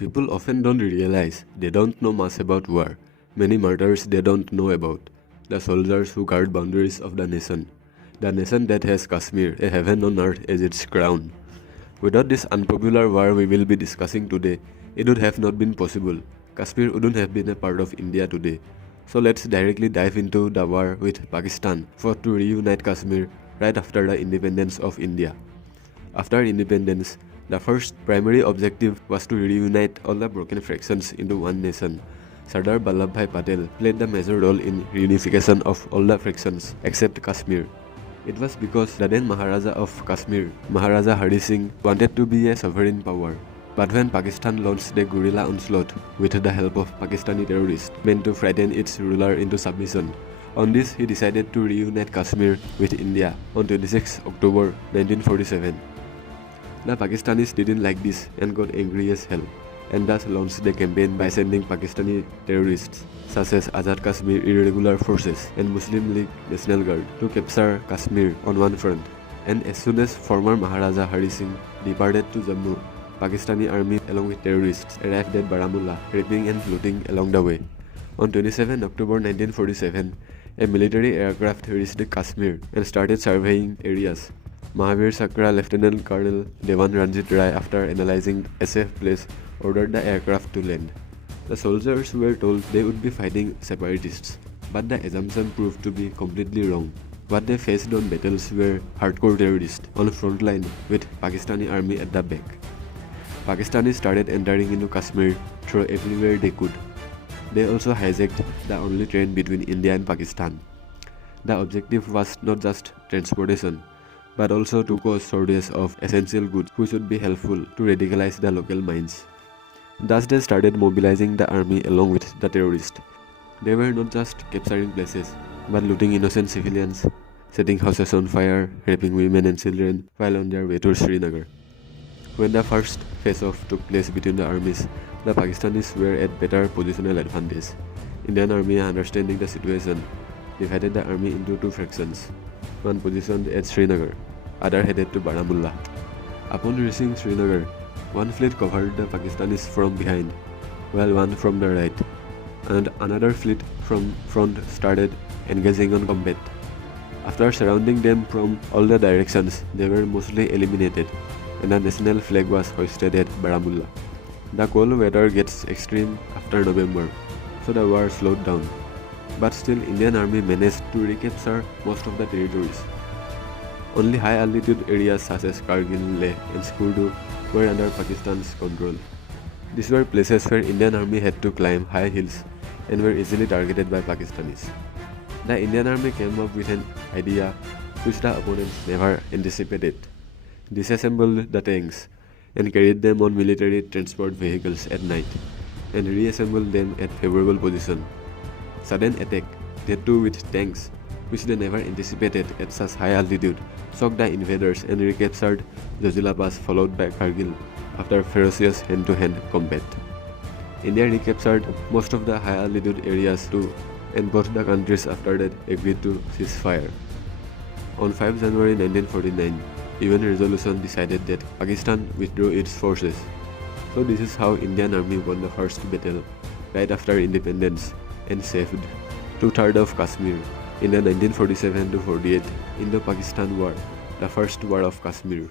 People often don't realize they don't know much about war. Many murders they don't know about. The soldiers who guard boundaries of the nation. The nation that has Kashmir, a heaven on earth, as its crown. Without this unpopular war we will be discussing today, it would have not been possible. Kashmir wouldn't have been a part of India today. So let's directly dive into the war with Pakistan fought to reunite Kashmir right after the independence of India. After independence, the first primary objective was to reunite all the broken fractions into one nation. Sardar Vallabhbhai Patel played the major role in reunification of all the fractions except Kashmir. It was because the then Maharaja of Kashmir, Maharaja Hari Singh, wanted to be a sovereign power. But when Pakistan launched a guerrilla onslaught with the help of Pakistani terrorists meant to frighten its ruler into submission, on this he decided to reunite Kashmir with India on 26 October 1947. The Pakistanis didn't like this and got angry as hell, and thus launched the campaign by sending Pakistani terrorists such as Azad Kashmir Irregular Forces and Muslim League National Guard to capture Kashmir on one front. And as soon as former Maharaja Hari Singh departed to Jammu, Pakistani army along with terrorists arrived at Baramulla, raping and looting along the way. On 27 October 1947, a military aircraft reached Kashmir and started surveying areas. Mahavir Chakra Lieutenant Colonel Devan Ranjit Rai, after analyzing a safe place, ordered the aircraft to land. The soldiers were told they would be fighting separatists, but the assumption proved to be completely wrong. What they faced on battles were hardcore terrorists on the front line with Pakistani army at the back. Pakistanis started entering into Kashmir through everywhere they could. They also hijacked the only train between India and Pakistan. The objective was not just transportation, but also to cause shortage of essential goods which would be helpful to radicalize the local minds. Thus they started mobilizing the army along with the terrorists. They were not just capturing places, but looting innocent civilians, setting houses on fire, raping women and children while on their way to Srinagar. When the first face-off took place between the armies, the Pakistanis were at better positional advantage. Indian army, understanding the situation, divided the army into two fractions. One positioned at Srinagar, other headed to Baramulla. Upon reaching Srinagar, one fleet covered the Pakistanis from behind, while one from the right, and another fleet from front started engaging on combat. After surrounding them from all the directions, they were mostly eliminated, and a national flag was hoisted at Baramulla. The cold weather gets extreme after November, so the war slowed down. But still, Indian army managed to recapture most of the territories. Only high-altitude areas such as Kargil, Leh and Skurdu were under Pakistan's control. These were places where Indian army had to climb high hills and were easily targeted by Pakistanis. The Indian army came up with an idea which the opponents never anticipated. Disassembled the tanks and carried them on military transport vehicles at night and reassembled them at favorable position. Sudden attack, that too with tanks, which they never anticipated at such high altitude, shocked the invaders and recaptured Zojila Pass, followed by Kargil after ferocious hand-to-hand combat. India recaptured most of the high altitude areas too, and both the countries after that agreed to cease fire. On 5 January 1949, UN resolution decided that Pakistan withdrew its forces. So this is how Indian army won the first battle right after independence and saved 2/3 of Kashmir in the 1947-48 Indo-Pakistan War, the first war of Kashmir.